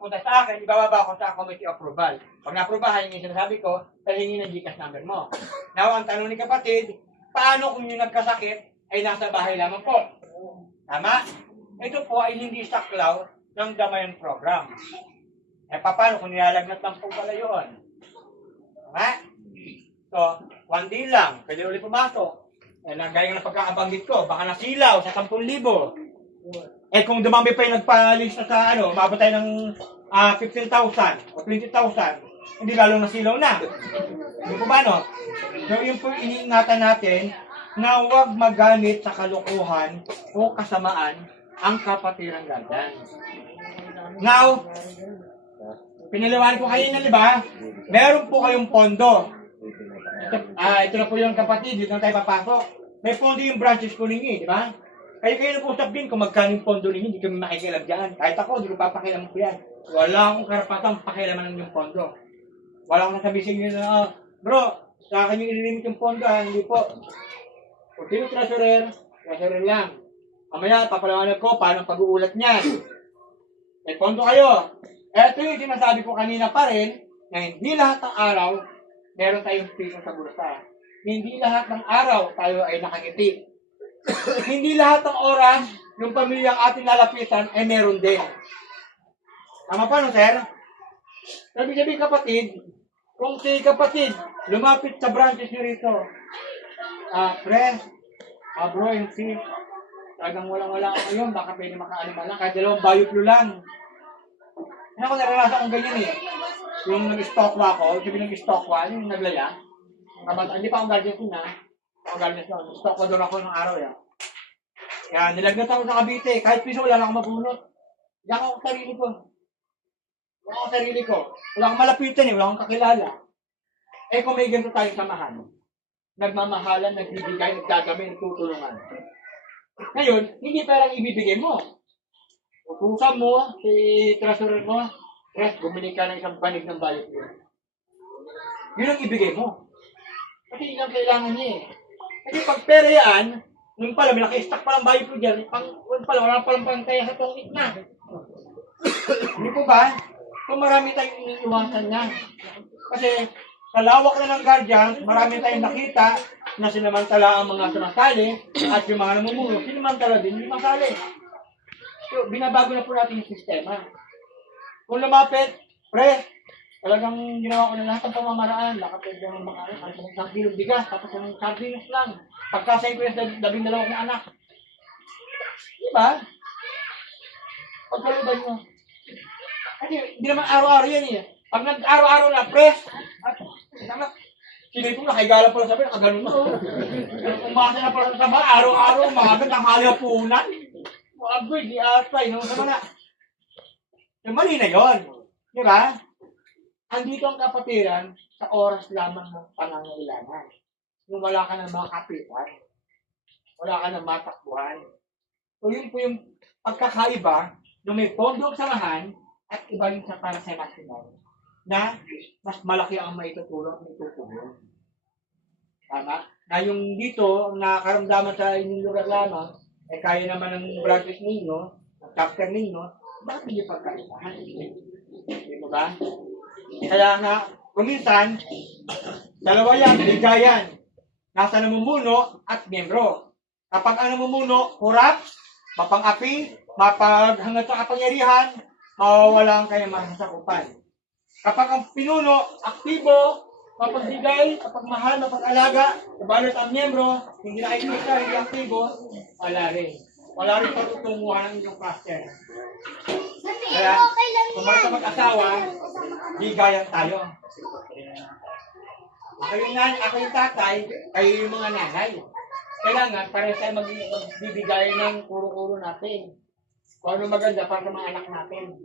punta sa akin, ibababa ko sa committee approval. Pag na-aprobahan yung sinasabi ko, talingin ng GCash number mo. Now, ang tanong ni kapatid, paano kung yung nagkasakit ay nasa bahay lamang po? Tama? Ito po ay hindi saklaw ng Damayan Program. Eh, paano kung nilalagnat lang po pala yun? Tama? So, 1 day lang, pwede ulit pumasok. Eh, gaya ng pagkakabanggit ko, baka nasilaw sa 10,000. Eh, kung dumami pa yung nagpalista sa umabot tayo ng 15,000 o 20,000, hindi lalong nasilaw na. Hindi po ba, no? So, yun po iniingatan natin na huwag magamit sa kalukuhan o kasamaan ang kapatiran ganyan. Now, pinaliwanag ko kayo na, di ba? Meron po kayong pondo. Ito na po yung kapatid, dito na tayo papasok. May pondo yung branches ko ninyo, di ba? Kayo nag-usap din kung magkano yung pondo ninyo, hindi kami makikialam dyan. Kahit ako, hindi ko papakialam ko yan. Wala akong karapatang pakialaman ng yung pondo. Wala akong nasabi sa inyo na, bro, sa akin yung ililimit yung pondo, hindi po. Kung sino treasurer lang. Mamaya, papalawanan ko paano pag-uulat niyan. May pondo kayo. Ito yung sinasabi ko kanina pa rin, na hindi lahat ng araw, meron tayong piso sa bulsa. Hindi lahat ng araw tayo ay nakangiti. Hindi lahat ng oras, yung pamilyang ating lalapitan ay meron din. Tama pa, no, sir? Sabi kapatid, kung si kapatid lumapit sa branches nyo rito, bro, yung si, talagang walang-wala ako ngayon, baka pwede makaalimala, kahit 2 bayot lang. Ano ako naranasan kong ganyan eh. Yung nag-stokwa ako, sabi nag-stokwa, yung naglaya, hindi pa akong guardian na, stokwa doon ako ng araw yan. Kaya nilagnat ako sa Cavite, kahit piso wala na akong mabunot. Yan ako sarili ko. Wala akong malapitan eh, wala akong kakilala. Eh kung may ganito tayong samahan, nagmamahalan, nagbibigay, nagdadami, nagtutulungan. Ngayon, hindi parang ibibigay mo. Utusan mo, si treasurer mo, bumili ka ng isang banig ng bayot mo. Yun ang ibigay mo. Kasi yun ang kailangan niya eh. Kasi pag pera yan, nung pala, may naka-stack palang bayot mo dyan, wala palang pantaya sa tongit na. Hindi po ba? Kung marami tayong iniiwasan niya. Kasi sa lawak na ng guardian, marami tayong nakita na sinamantala ang mga sumasali at yung mga namumuno, sinamantala din, hindi masali. So, binabago na po natin yung sistema. Kung lumapit, talagang ginawa ko na lahat ng pamamaraan. Nakapit ng mga isang kilong bigas, tapos ng sardinas lang. Pagkasay ko yung 12 kong anak. Diba? Pagkaluban mo. Kasi hindi naman araw-araw yan eh. Pag nag-araw-araw na, sinay ko nakaigalang pala sabi, nakaganon mo. Umasa na pala sa ba, araw-araw, mga tanghali hapunan. Agoy, di atay, no? Sama na. Yung mali na yun. Di ba? Andito ang kapatiran sa oras lamang ng pangangailangan. Yung wala ka ng mga kapitan. Wala ka ng matakbuhan. So yun po yung pagkakaiba na may pondo ang samahan at iba yung sa para sa national na mas malaki ang maitutulong at maitutulong. Tama? Na yung dito, nakakaramdaman sa inyong lugar lamang, eh kaya naman ng branches ninyo, ng chapter ninyo, bakit hindi pagkaibahan? Hindi mo ba? Kaya nga, kuminsan, dalawa yan, bigayan. Nasa namumuno at miyembro. Kapag ang namumuno, kurap, mapang-api, mapaghangat sa kapangyarihan, mawawala ang kanyang masasakupan. Kapag ang pinuno, aktibo, mapagbigay, mapagmahal, mapag-alaga, kabalot ang miyembro, hindi nakikita, hindi aktibo, wala rin. Wala rin patutunguhan ng inyong cluster. Kaya, kung mga mag-asawa, bigayan tayo. Ako yung tatay, kayo yung mga nanay. Kailangan, pares tayo magbibigay ng kuro-kuro natin. Kung ano maganda para sa mga anak natin.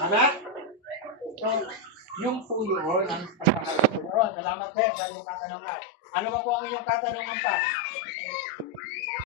Tama? So, yung po yun ang pagkakaroon. Salamat sir sa inyong katanungan. Ano ba po ang inyong katanungan pa?